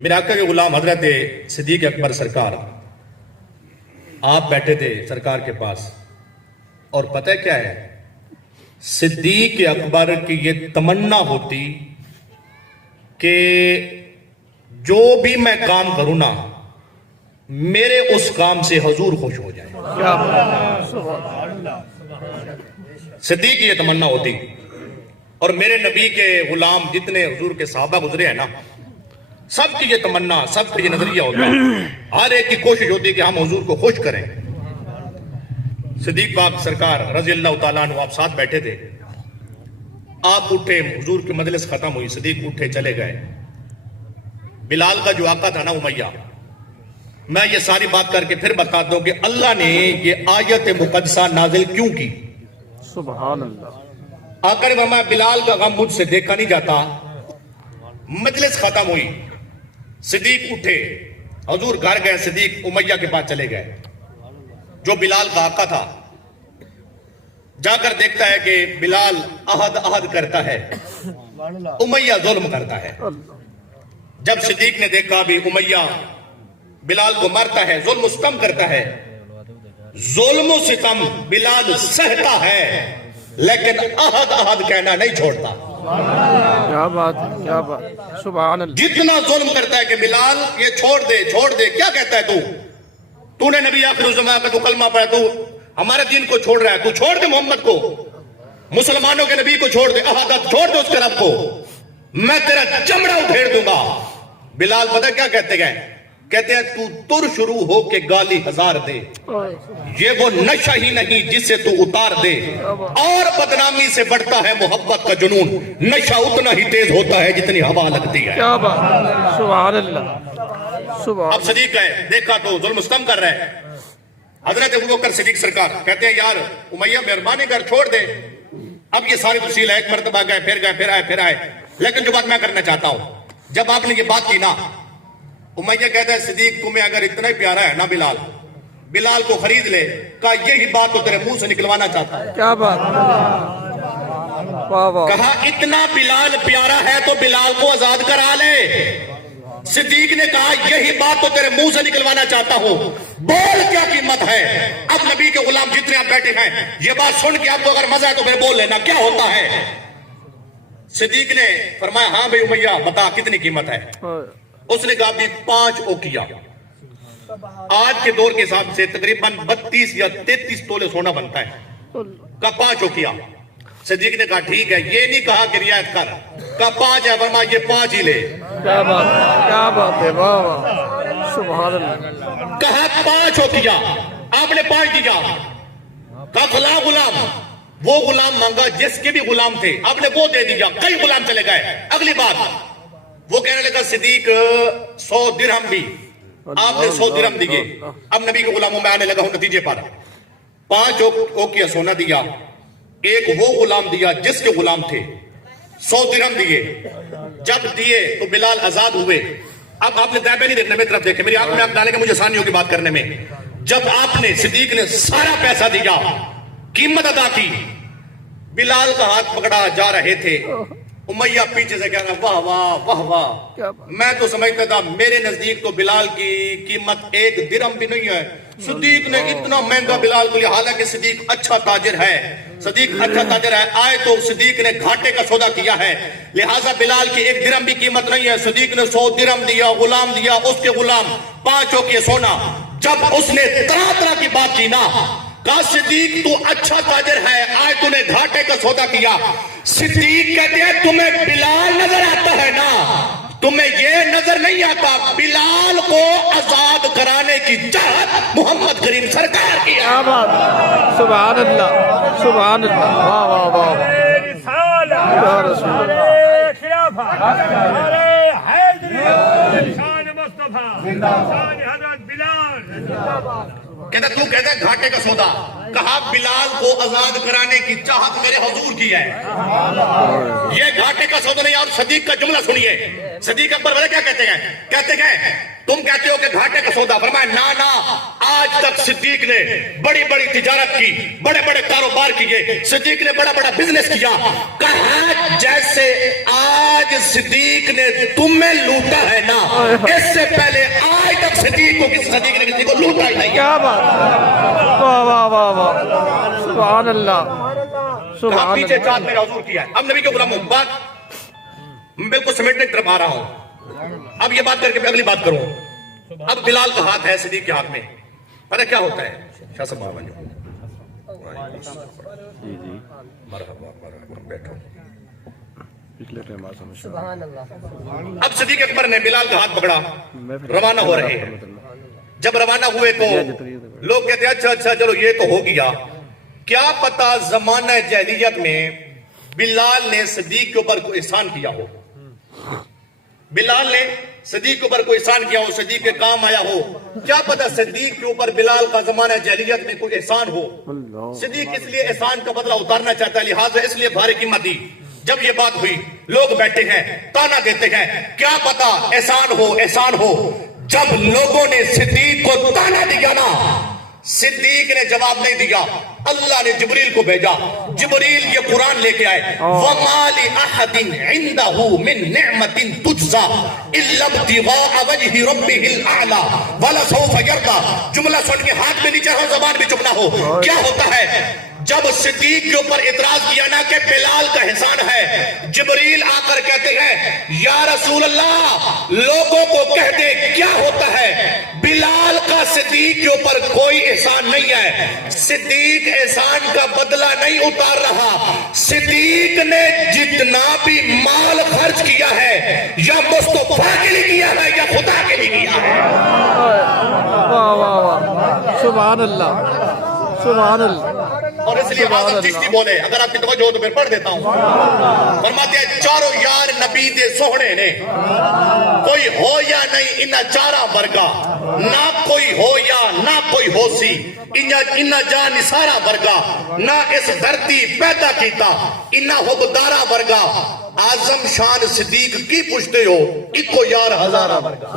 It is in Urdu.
میرے آقا کے غلام حضرت صدیق اکبر سرکار آپ بیٹھے تھے سرکار کے پاس، اور پتہ کیا ہے، صدیق اکبر کی یہ تمنا ہوتی کہ جو بھی میں کام کروں نا، میرے اس کام سے حضور خوش ہو جائے۔ صدیق کی یہ تمنا ہوتی، اور میرے نبی کے غلام جتنے حضور کے صحابہ گزرے ہیں نا، سب کی یہ تمنا، سب کا یہ نظریہ ہوتا ہے، ہر ایک کی کوشش ہوتی ہے کہ ہم حضور کو خوش کریں۔ صدیق پاک سرکار رضی اللہ تعالیٰ عنہ آپ ساتھ بیٹھے تھے، آپ اٹھے، حضور کی مجلس ختم ہوئی، صدیق اٹھے چلے گئے۔ بلال کا جو آقا تھا نا امیہ، میں یہ ساری بات کر کے پھر بتا دوں کہ اللہ نے یہ آیت مقدسہ نازل کیوں کی۔ سبحان اللہ۔ آقا نے فرمایا بلال کا غم مجھ سے دیکھا نہیں جاتا۔ مجلس ختم ہوئی، صدیق اٹھے، حضور گھر گئے، صدیق امیہ کے پاس چلے گئے جو بلال کا آقا تھا۔ جا کر دیکھتا ہے کہ بلال احد احد کرتا ہے، امیہ ظلم کرتا ہے۔ جب صدیق نے دیکھا بھی امیہ بلال کو مرتا ہے، ظلم و ستم کرتا ہے، ظلم و ستم بلال سہتا ہے لیکن احد احد کہنا نہیں چھوڑتا۔ کیا بات ہے، کیا بات، سبحان اللہ۔ جتنا ظلم کرتا ہے کہ بلال یہ چھوڑ دے چھوڑ دے، کیا کہتا ہے تو نے نبی آخر الزمان کا تو کلمہ پڑھا، تو ہمارے دین کو چھوڑ رہا ہے، تو چھوڑ دے محمد کو، مسلمانوں کے نبی کو چھوڑ دے، احادت چھوڑ دے اس کے رب کو، میں تیرا چمڑا ادھیڑ دوں گا۔ بلال پتہ کیا کہتے گئے؟ کہتے ہیں تو تر شروع ہو کے گالی ہزار دے، یہ وہ نشہ ہی نہیں جسے تو اتار دے، اور بدنامی سے بڑھتا ہے محبت کا جنون، نشہ اتنا ہی تیز ہوتا ہے جتنی ہوا لگتی ہے۔ کیا بات، سبحان اللہ، سبحان۔ اب صدیق ہے، دیکھا تو ظلم و ستم کر رہے ہیں۔ حضرت ابوبکر صدیق سرکار کہتے ہیں یار امیہ مہربانی کر چھوڑ دے۔ اب یہ ساری تفصیل ہے، ایک مرتبہ گئے پھر آئے، لیکن جو بات میں کرنا چاہتا ہوں، جب آپ نے یہ بات کی نا، امیہ کہتا ہے صدیق تمہیں اگر اتنا ہی پیارا ہے نا بلال کو خرید لے، کہا یہی بات تو تیرے منہ سے نکلوانا چاہتا ہے۔ کیا بات، واہ واہ۔ کہا اتنا بلال پیارا ہے تو بلال کو آزاد کرا لے۔ صدیق نے کہا یہی بات تو تیرے منہ سے نکلوانا چاہتا ہوں، بول کیا قیمت ہے۔ اب نبی کے غلام جتنے آپ بیٹھے ہیں، یہ بات سن کے آپ کو اگر مزہ ہے تو پھر بول لینا کیا ہوتا ہے۔ صدیق نے فرمایا ہاں بھائی امیہ بتا کتنی قیمت ہے۔ اس نے کہا بھی 5 اوقیہ، آج کے دور کے حساب سے تقریباً 32 یا 33 تولے سونا بنتا ہے۔ کہا 5 اوقیہ۔ صدیق نے کہا ٹھیک ہے، یہ نہیں کہا کہ رعایت کر، کہا 5 ہے، فرمایا یہ 5 ہی لے۔ کیا بات، کیا بات ہے، واہ واہ، سبحان اللہ۔ کہا 5 اوقیہ، آپ نے 5 دیا۔ کہا غلام، وہ غلام مانگا جس کے بھی غلام تھے، آپ نے وہ دے دیا، کئی غلام چلے گئے۔ اگلی بات وہ کہنے لگا صدیق 100 درہم بھی، آپ نے 100 درہم دیے۔ اب نبی کے غلاموں میں آنے لگا ہوں نتیجے پر، 5 اوقیہ سونا دیا، ایک وہ غلام دیا جس کے غلام تھے، 100 درہم دیے۔ جب دیے تو بلال آزاد ہوئے۔ اب آپ نے دائیں نہیں دیکھنا، میری طرف دیکھیں، میری آنکھ میں آپ ڈالیں گے، مجھے آسانی ہوگی بات کرنے میں۔ جب آپ نے صدیق نے سارا پیسہ دیا، قیمت ادا کی، بلال کا ہاتھ پکڑا جا رہے تھے، امیہ پیچھے سے کہہ رہا واہ واہ واہ واہ، میں تو سمجھتا تھا میرے نزدیک تو بلال کی قیمت 1 درہم بھی نہیں ہے، صدیق نے اتنا مہنگا بلال کو لیا، حالانکہ صدیق اچھا تاجر ہے، آئے تو صدیق نے گھاٹے کا سودا کیا ہے، لہٰذا بلال کی 1 درہم بھی قیمت نہیں ہے۔ صدیق نے 100 درہم دیا، غلام دیا، اس کے غلام 5 اوقیہ سونا۔ جب اس نے طرح کی بات کی نا، کہا صدیق تو اچھا تاجر ہے، آج تو نے گھاٹے کا سودا کیا۔ صدیق کہتے ہیں تمہیں بلال نظر آتا ہے نا، تمہیں یہ نظر نہیں آتا بلال کو آزاد کرانے کی چاہت محمد کریم سرکار کی ہے۔ کیا بات، سبحان اللہ، سبحان اللہ، واہ واہ واہ، یا رسول اللہ۔ شان مصطفیٰ، شان حضرت بلال۔ تو کہتا ہے گھاٹے کا سودا. کہا بلال کو آزاد کرانے کی چاہت میرے حضور کی ہے. یہ گھاٹے کا سودا نہیں. اور صدیق کا جملہ سنیے. صدیق اکبر بڑے کیا کہتے ہیں؟ کہتے ہیں تم کہتے ہو کہ گھاٹے کا سودا. فرمایا نا آج تک صدیق نے بڑی بڑی تجارت کی, بڑے بڑے کاروبار کیے, صدیق نے بڑا بڑا بزنس کیا. کہا جیسے آج صدیق نے تمہیں لوٹا ہے نا, اس سے پہلے آج تک صدیق نے کسی کو لوٹا ہی نہیں. کیا بات, واہ واہ واہ واہ, سبحان اللہ سبحان پیچھے اللہ. چاہت میرے حضور کی ہے. اب نبی کے غلاموں بات بالکل سمیٹنے کی طرف آ رہا ہوں. اب یہ بات کر کے میں اگلی بات کروں. اب بلال کا ہاتھ ہے صدیق کے ہاتھ میں. پتہ کیا ہوتا ہے؟ شاہ صاحب بیٹھو. اب صدیق اکبر نے بلال کا ہاتھ پکڑا, روانہ ہو رہے ہیں. جب روانہ ہوئے تو لوگ کہتے ہیں اچھا چلو یہ تو ہو گیا. کیا پتا زمانہ جاہلیت میں بلال نے صدیق کے اوپر کوئی احسان کیا ہو. بلال نے صدیق کے اوپر کوئی احسان کیا ہو, صدیق کے کام آیا ہو. کیا پتا صدیق کے اوپر بلال کا زمانہ جاہلیت میں کوئی احسان ہو. صدیق اس لیے احسان کا بدلہ اتارنا چاہتا ہے, لہٰذا اس لیے بھاری قیمت دی. جب یہ بات ہوئی لوگ بیٹھے ہیں تانا دیتے ہیں, کیا پتا احسان ہو. جب لوگوں نے صدیق کو تانا دیا نا, صدیق نے جواب نہیں دیا. اللہ نے جبریل کو بھیجا. جبریل یہ قرآن لے کے آئے. وَمَا لِأَحَدٍ عِنْدَهُ مِن نِعْمَةٍ تُجْزَى إِلَّا ابْتِغَاءَ وَجْهِ رَبِّهِ الْأَعْلَى وَلَسَوْفَ يَرْضَى. جملہ سن کے ہاتھ میں نیچے ہو, زبان بھی چپ نہ ہو. کیا ہوتا ہے جب صدیق کے اوپر اعتراض کیا نا کہ بلال کا احسان ہے, جبریل آ کر کہتے ہیں یا رسول اللہ لوگوں کو کہہ دے کیا ہوتا ہے, بلال کا صدیق کے اوپر کوئی احسان نہیں ہے. صدیق احسان کا بدلہ نہیں اتار رہا. صدیق نے جتنا بھی مال خرچ کیا ہے یا مصطفیٰ کے لیے کیا ہے یا خدا کے لیے کیا ہے. واہ واہ واہ, سبحان اللہ سبحان اللہ. اور اس لیے آزم چشتی بولے, اگر آپ کی توجہ ہو تو پھر پڑھ دیتا ہوں. فرماتے ہیں چاروں یار نبی دے سوہنے نے, کوئی ہو یا نہیں انہ چارہ ورگا, نہ کوئی ہو یا نہ کوئی ہو سی, انہ جان سارا ورگا, نہ اس دھرتی پیدا کیتا انہ حبدارہ ورگا. آزم شان صدیق کی پوچھتے ہو, ایک کو یار ہزارہ ورگا.